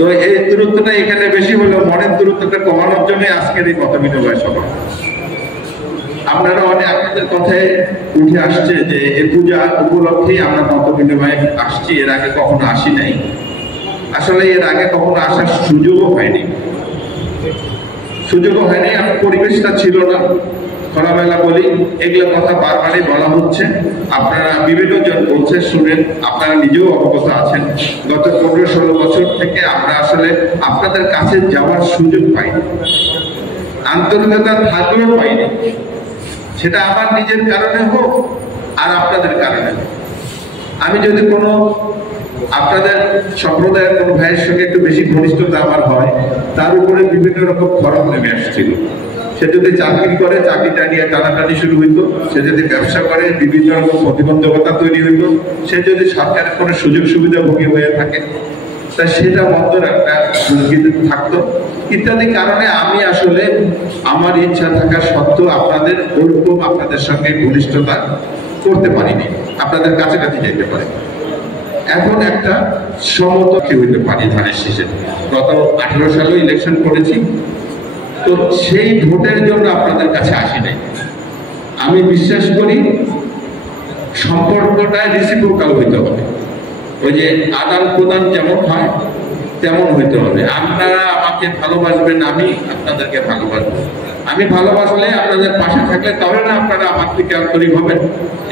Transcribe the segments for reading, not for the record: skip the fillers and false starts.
তো এই দূরত্বটা এখানে বেশি হলেও মনের দূরত্বটা কমানোর জন্য আজকের এই মত বিনিময় সভা। আপনারা অনেক আপনাদের কথায় উঠে আসছে যে এই পূজা উপলক্ষে আমরা মত বিনিময়ে আসছি, এর আগে কখনো আসি নাই। আসলে এর আগে কখনো আসার সুযোগও হয়নি, আমার পরিবেশটা ছিল না। খোলামেলা বলি, এগুলো কথা বারবারই বলা হচ্ছে, আপনারা বিভিন্ন জন বলছে শুনেন, আপনারা নিজেও অবগত আছেন। গত 15-16 বছর থেকে আমরা আসলে আপনাদের কাছে যাওয়ার সুযোগ পাইনি, আন্তরিকতা থাকলেও পাইনি। সেটা আমার নিজের কারণে হোক আর আপনাদের কারণে। আমি যদি কোনো আপনাদের সম্প্রদায়ের কোনো ভাইয়ের সঙ্গে একটু বেশি ঘনিষ্ঠতা আমার হয়, তার উপরে বিভিন্ন রকম খরচ নেমে আসছিল। সে যদি চাকরি করে, চাকরিটা নিয়ে টানাটানি শুরু হইতো। সে যদি ব্যবসা করে, বিভিন্ন রকম প্রতিবন্ধকতা তৈরি হইতো। সে যদি সরকারের কোনো সুযোগ সুবিধা ভোগী হয়ে থাকে, তা সেটা বন্ধর একটা থাকতো ইত্যাদি কারণে আমি আসলে আমার ইচ্ছা থাকা সত্ত্বেও আপনাদের ওরকম আপনাদের সঙ্গে ঘনিষ্ঠতা করতে পারিনি, আপনাদের কাছাকাছি যেতে পারি। এখন একটা সমতকে হইতে পারি ধানের শীষে। গত 18 সালে ইলেকশন করেছি, তো সেই ভোটের জন্য আপনাদের কাছে আসি নাই। আমি বিশ্বাস করি সম্পর্কটা রিসিপ্রোকাল হইতে হবে, ওই যে আদান প্রদান যেমন হয় তেমন হইতে হবে। আপনারা আমাকে ভালোবাসবেন, আমি আপনাদেরকে ভালোবাসবো। আমি ভালোবাসলে আপনাদের পাশে থাকলে তবে না আপনারা আমার থেকে আন্তরিক হবেন,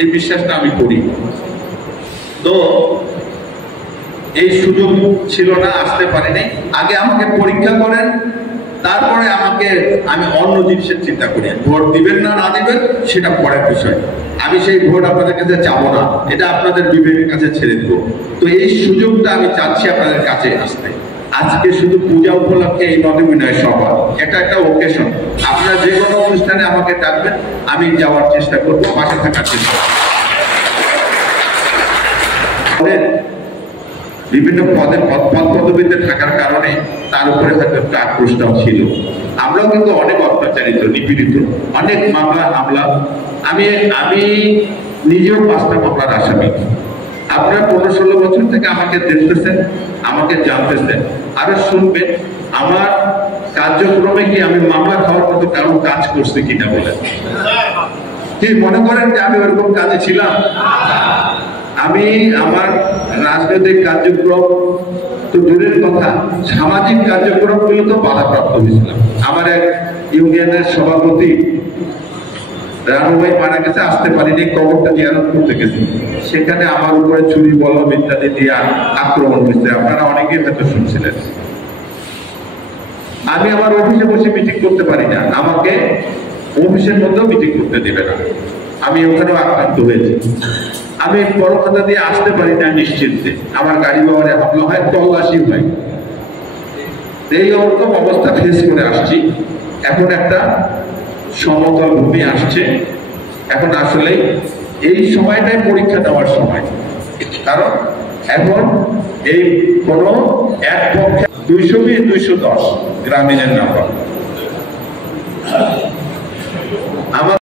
এই বিশ্বাসটা আমি করি। তো এই সুযোগ ছিল না, আসতে পারিনি। আগে আমাকে পরীক্ষা করেন, তারপরে আমি অন্য জিনিসের চিন্তা করি। ভোট দিবেন না দিবেন সেটা পরের বিষয়, আমি সেই ভোট আপনাদের কাছে চাবো না, এটা আপনাদের বিবেকের কাছে ছেড়ে দেবো। তো এই সুযোগটা আমি চাচ্ছি আপনাদের কাছে আসতে। আজকে শুধু পূজা উপলক্ষে এই মত বিনিময় সভা, এটা একটা ওকেশন। আপনারা যে কোনো অনুষ্ঠানে আমাকে ডাকবেন, আমি যাওয়ার চেষ্টা করবো, পাশে থাকার চেষ্টা করবো। বিভিন্ন পদবিতে থাকার কারণে তার উপরে হয়তো একটা আক্রোশটাও ছিল। আমরাও কিন্তু অনেক অত্যাচারিত, নিপীড়িত, অনেক মামলা হামলা। আমি নিজেও 5টা মামলার আসামি। আপনারা 15-16 বছর থেকে আমাকে দেখতেছেন, আমাকে জানতেছেন, আরো শুনবেন। আমার কার্যক্রমে কি আমি মামলা খাওয়ার মতো কারণ কাজ করছি কিনা বলে কি মনে করেন যে আমি ওরকম কাজে ছিলাম? আমি আমার রাজনৈতিক কার্যক্রম তো দূরের কথা, সামাজিক কার্যক্রমগুলো তো বাধাপ্রাপ্ত হয়েছিলাম। আমার এক ইউনিয়নের সভাপতি রানু ভাই মারা গেছে, আসতে পারিনি, কবরটা জিয়ারত করতে গেছি। সেখানে আমার উপরে ছুরি বলম ইত্যাদি দিয়ে আক্রমণ হয়েছে, আপনারা অনেকেই হয়তো শুনছিলেন। আমি আমার অফিসে বসে মিটিং করতে পারি না, আমাকে অফিসের মধ্যেও মিটিং করতে দেবে না। আমি ওখানেও আক্রান্ত হয়েছি। আমি পরখাতা দিয়ে আসতে পারি না নিশ্চিন্তে, আমার গাড়ি বাবারে হামলা হয়, তল্লাশি হয়। এই রকম অবস্থা ফেস করে আসছি। এখন একটা সমতল ভূমি আসছে। এখন আসলে এই সময়টাই পরীক্ষা দেওয়ার সময়, কারণ এখন এই কোন এক পক্ষে 220-210 গ্রামীণের নাম্বার